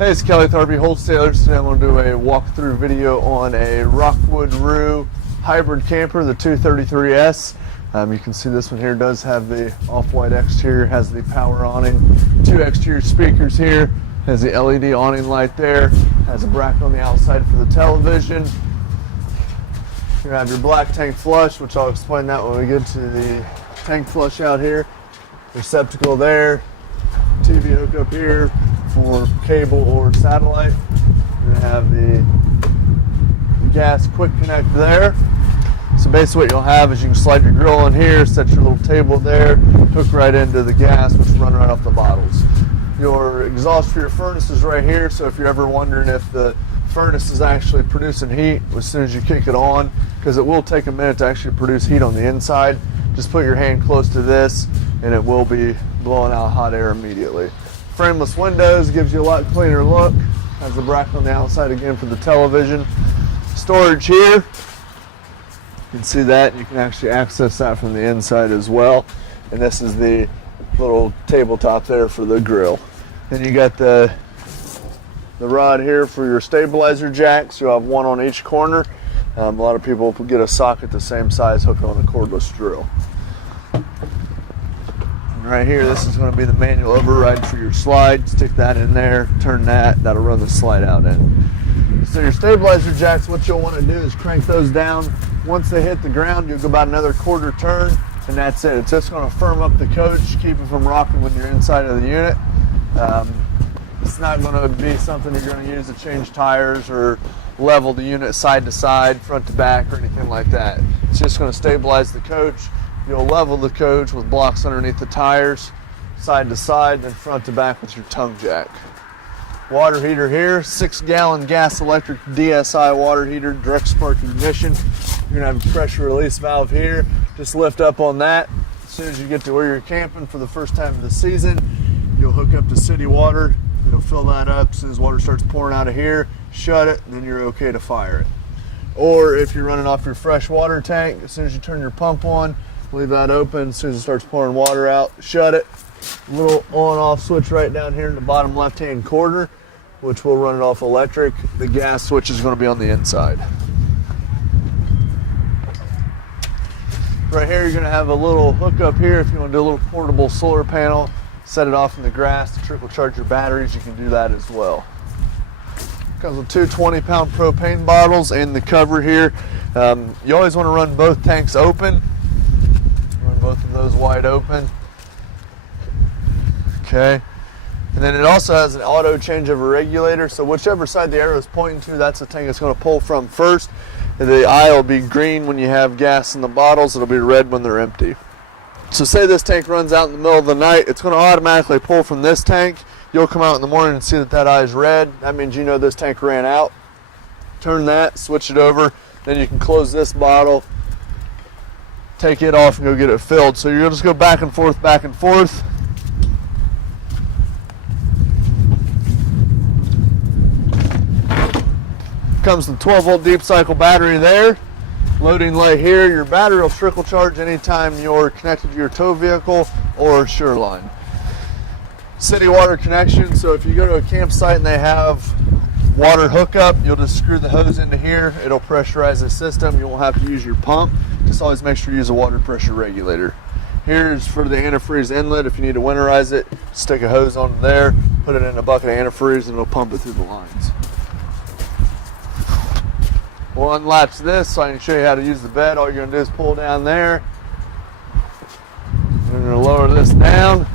Hey, it's Kelly with RV Wholesalers. Today I'm going to do a walkthrough video on a Rockwood Roo hybrid camper, the 233S. You can see this one here does have the off-white exterior, has the power awning, 2 exterior speakers here, has the LED awning light there, has a bracket on the outside for the television. You have your black tank flush, which I'll explain that when we get to the tank flush out here. Receptacle there, TV hookup here for cable or satellite. You're gonna have the gas quick connect there. So basically what you'll have is you can slide your grill in here, set your little table there, hook right into the gas, which will run right off the bottles. Your exhaust for your furnace is right here, so if you're ever wondering if the furnace is actually producing heat as soon as you kick it on, because it will take a minute to actually produce heat on the inside, just put your hand close to this and it will be blowing out hot air immediately. Frameless windows gives you a lot cleaner look. Has the bracket on the outside again for the television. Storage here. You can see that. You can actually access that from the inside as well. And this is the little tabletop there for the grill. Then you got the rod here for your stabilizer jacks. You'll have one on each corner. A lot of people get a socket the same size, hook on a cordless drill. Right here, this is going to be the manual override for your slide. Stick that in there, turn that, that'll run the slide out in. So your stabilizer jacks, what you'll want to do is crank those down. Once they hit the ground, you'll go about another quarter turn, and that's it. It's just going to firm up the coach, keep it from rocking when you're inside of the unit. It's not going to be something you're going to use to change tires or level the unit side to side, front to back, or anything like that. It's just going to stabilize the coach. You'll level the coach with blocks underneath the tires, side to side, then front to back with your tongue jack. Water heater here, 6-gallon gas electric DSI water heater, direct spark ignition. You're gonna have a pressure release valve here. Just lift up on that. As soon as you get to where you're camping for the first time of the season, you'll hook up to city water. It'll fill that up. As soon as water starts pouring out of here, shut it, and then you're okay to fire it. Or if you're running off your freshwater tank, as soon as you turn your pump on, leave that open. As soon as it starts pouring water out, shut it. A little on-off switch right down here in the bottom left-hand corner, which will run it off electric. The gas switch is going to be on the inside. Right here, you're going to have a little hookup here. If you want to do a little portable solar panel, set it off in the grass to trickle charge your batteries, you can do that as well. Comes with 2 20-pound propane bottles and the cover here. You always want to run both tanks open. Both of those wide open. Okay. And then it also has an auto changeover regulator, so whichever side the arrow is pointing to, that's the tank it's going to pull from first. And the eye will be green when you have gas in the bottles, it'll be red when they're empty. So say this tank runs out in the middle of the night, it's going to automatically pull from this tank. You'll come out in the morning and see that that eye is red. That means you know this tank ran out. Turn that, switch it over, then you can close this bottle, take it off and go get it filled. So you'll just go back and forth, back and forth. Comes the 12-volt deep cycle battery there. Loading light here. Your battery will trickle charge anytime you're connected to your tow vehicle or shoreline. City water connection. So if you go to a campsite and they have water hookup, you'll just screw the hose into here. It'll pressurize the system. You won't have to use your pump. Just always make sure you use a water pressure regulator. Here's for the antifreeze inlet. If you need to winterize it, stick a hose on there, put it in a bucket of antifreeze, and it'll pump it through the lines. We'll unlatch this so I can show you how to use the bed. All you're going to do is pull down there. We're going to lower this down,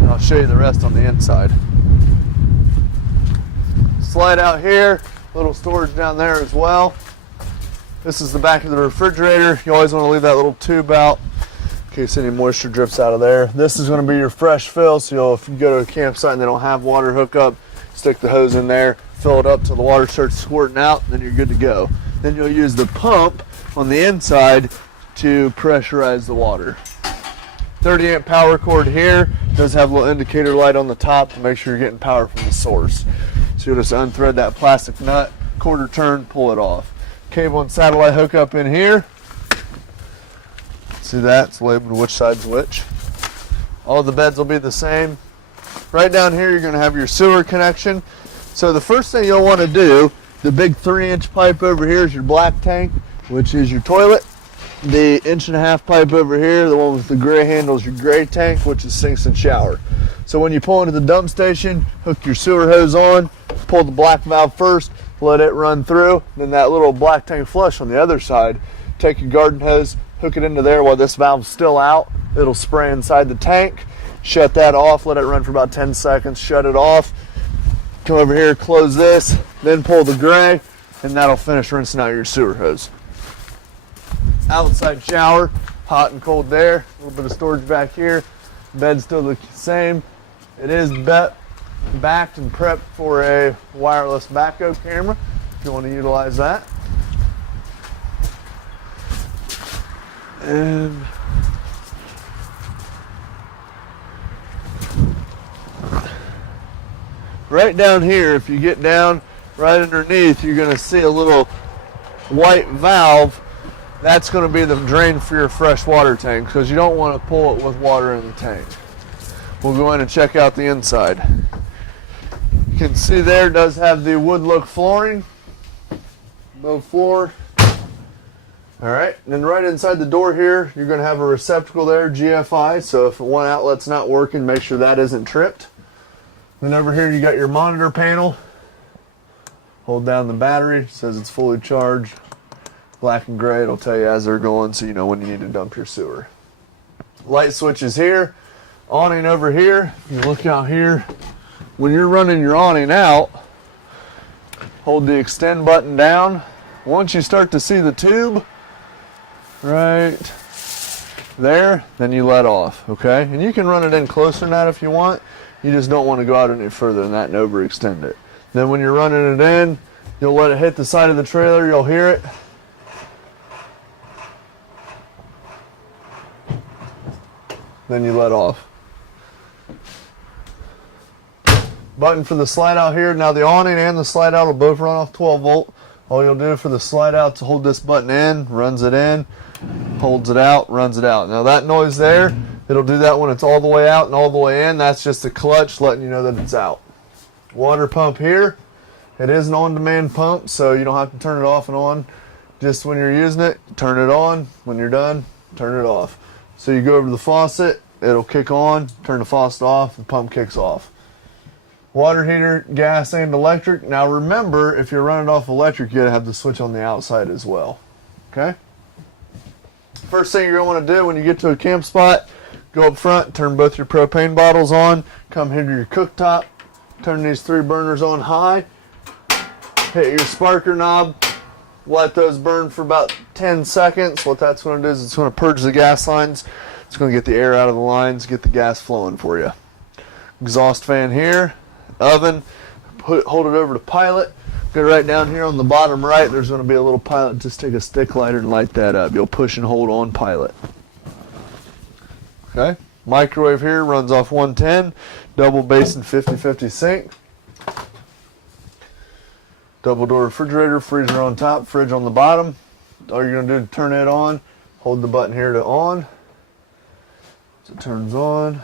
and I'll show you the rest on the inside. Slide out here, little storage down there as well. This is the back of the refrigerator. You always want to leave that little tube out in case any moisture drips out of there. This is going to be your fresh fill, so if you go to a campsite and they don't have water hookup, stick the hose in there, fill it up till the water starts squirting out, and then you're good to go. Then you'll use the pump on the inside to pressurize the water. 30 amp power cord here. It does have a little indicator light on the top to make sure you're getting power from the source. So you'll just unthread that plastic nut, quarter turn, pull it off. Cable and satellite hookup in here. See that? It's labeled which side's which. All the beds will be the same. Right down here, you're going to have your sewer connection. So the first thing you'll want to do, the big 3-inch pipe over here is your black tank, which is your toilet. The 1.5-inch pipe over here, the one with the gray handle, is your gray tank, which is sinks and shower. So when you pull into the dump station, hook your sewer hose on, pull the black valve first, let it run through, then that little black tank flush on the other side, take your garden hose, hook it into there while this valve's still out. It'll spray inside the tank, shut that off, let it run for about 10 seconds, shut it off. Come over here, close this, then pull the gray, and that'll finish rinsing out your sewer hose. Outside shower, hot and cold there, a little bit of storage back here. Bed still the same. It is backed and prepped for a wireless backup camera if you want to utilize that. And right down here, if you get down right underneath, you're going to see a little white valve. That's going to be the drain for your freshwater tank, because you don't want to pull it with water in the tank. We'll go in and check out the inside. You can see there, it does have the wood look flooring, low floor. All right, and then right inside the door here, you're going to have a receptacle there, GFI, so if one outlet's not working, make sure that isn't tripped. Then over here you got your monitor panel. Hold down the battery, it says it's fully charged. Black and gray, it'll tell you as they're going, so you know when you need to dump your sewer. Light switches here. Awning over here. You look out here. When you're running your awning out, hold the extend button down. Once you start to see the tube right there, then you let off, okay? And you can run it in closer than that if you want. You just don't want to go out any further than that and overextend it. Then when you're running it in, you'll let it hit the side of the trailer, you'll hear it. Then you let off. Button for the slide out here. Now the awning and the slide out will both run off 12 volt. All you'll do for the slide out is hold this button in, runs it in, holds it out, runs it out. Now that noise there, it'll do that when it's all the way out and all the way in. That's just the clutch letting you know that it's out. Water pump here. It is an on-demand pump, so you don't have to turn it off and on. Just when you're using it, turn it on. When you're done, turn it off. So you go over to the faucet, it'll kick on, turn the faucet off, the pump kicks off. Water heater, gas and electric. Now remember, if you're running off electric, you gotta have the switch on the outside as well. Okay? First thing you're gonna wanna do when you get to a camp spot, go up front, turn both your propane bottles on, come here to your cooktop, turn these 3 burners on high, hit your sparker knob, let those burn for about 10 seconds. What that's going to do is it's going to purge the gas lines. It's going to get the air out of the lines, get the gas flowing for you. Exhaust fan here, oven, hold it over to pilot. Go right down here on the bottom right, there's going to be a little pilot. Just take a stick lighter and light that up. You'll push and hold on pilot. Okay, microwave here runs off 110, double basin 50/50 sink. Double door refrigerator, freezer on top, fridge on the bottom. All you're going to do is turn it on, hold the button here to on. So it turns on.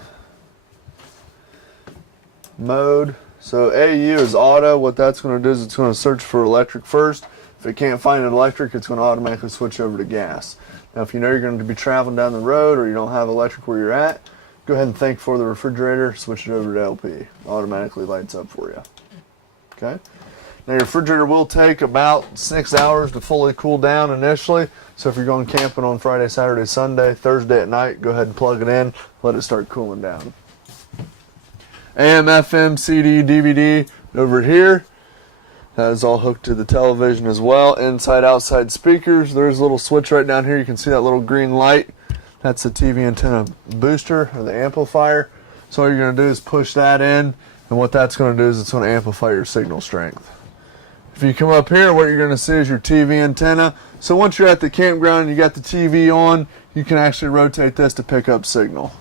Mode. So AU is auto. What that's going to do is it's going to search for electric first. If it can't find an electric, it's going to automatically switch over to gas. Now if you know you're going to be traveling down the road or you don't have electric where you're at, go ahead and think for the refrigerator, switch it over to LP. Automatically lights up for you. Okay? Now your refrigerator will take about 6 hours to fully cool down initially. So if you're going camping on Friday, Saturday, Sunday, Thursday at night, go ahead and plug it in, let it start cooling down. AM, FM, CD, DVD over here. That is all hooked to the television as well. Inside, outside speakers. There's a little switch right down here. You can see that little green light. That's the TV antenna booster or the amplifier. So all you're going to do is push that in, and what that's going to do is it's going to amplify your signal strength. If you come up here, what you're going to see is your TV antenna. So once you're at the campground and you got the TV on, you can actually rotate this to pick up signal.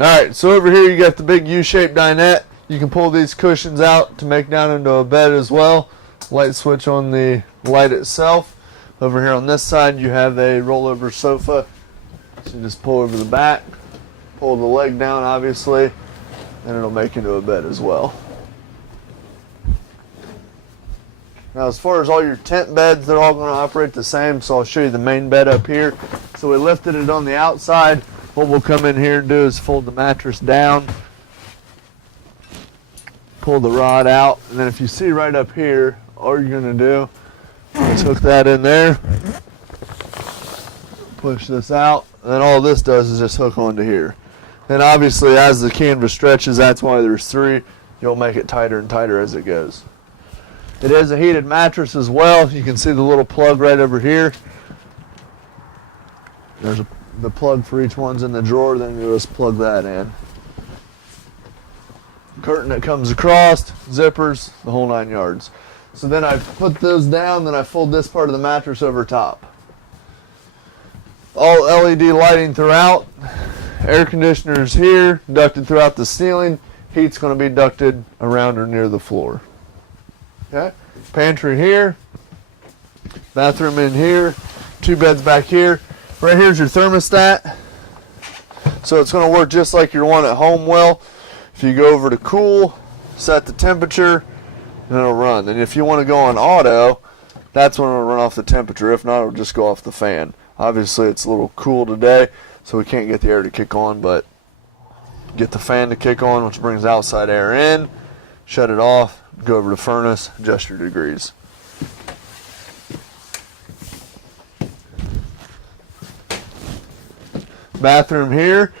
Alright, so over here you got the big U-shaped dinette. You can pull these cushions out to make down into a bed as well. Light switch on the light itself. Over here on this side you have a rollover sofa. So you just pull over the back, pull the leg down obviously, and it'll make into a bed as well. Now as far as all your tent beds, they're all going to operate the same, so I'll show you the main bed up here. So we lifted it on the outside. What we'll come in here and do is fold the mattress down, pull the rod out, and then if you see right up here, all you're going to do is hook that in there, push this out, and then all this does is just hook onto here. Then obviously as the canvas stretches, that's why there's 3, you'll make it tighter and tighter as it goes. It is a heated mattress as well. You can see the little plug right over here. There's the plug for each one's in the drawer, then you just plug that in. Curtain that comes across, zippers, the whole 9 yards. So then I put those down, then I fold this part of the mattress over top. All LED lighting throughout. Air conditioners here, ducted throughout the ceiling. Heat's going to be ducted around or near the floor. Okay, pantry here, bathroom in here, 2 beds back here. Right here's your thermostat. So it's going to work just like your one at home will. If you go over to cool, set the temperature, and it'll run. And if you want to go on auto, that's when it'll run off the temperature. If not, it'll just go off the fan. Obviously it's a little cool today, so we can't get the air to kick on, but get the fan to kick on, which brings outside air in, shut it off, go over to furnace, adjust your degrees. Bathroom here.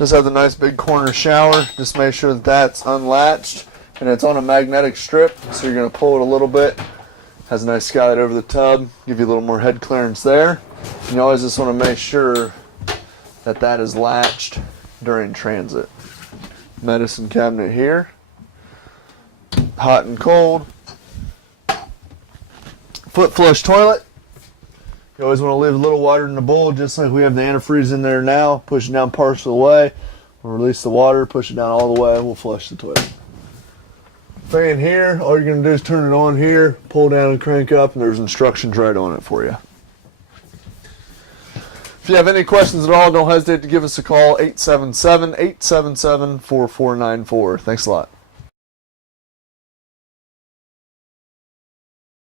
This has a nice big corner shower. Just make sure that that's unlatched and it's on a magnetic strip, so you're going to pull it a little bit. Has a nice skylight over the tub, give you a little more head clearance there. And you always just want to make sure that that is latched during transit. Medicine cabinet here. Hot and cold. Foot flush toilet. You always want to leave a little water in the bowl, just like we have the antifreeze in there now. Push it down partial of the way. We'll release the water, push it down all the way, we'll flush the toilet. Fan here, all you're going to do is turn it on here, pull down and crank up, and there's instructions right on it for you. If you have any questions at all, don't hesitate to give us a call, 877-877-4494. Thanks a lot.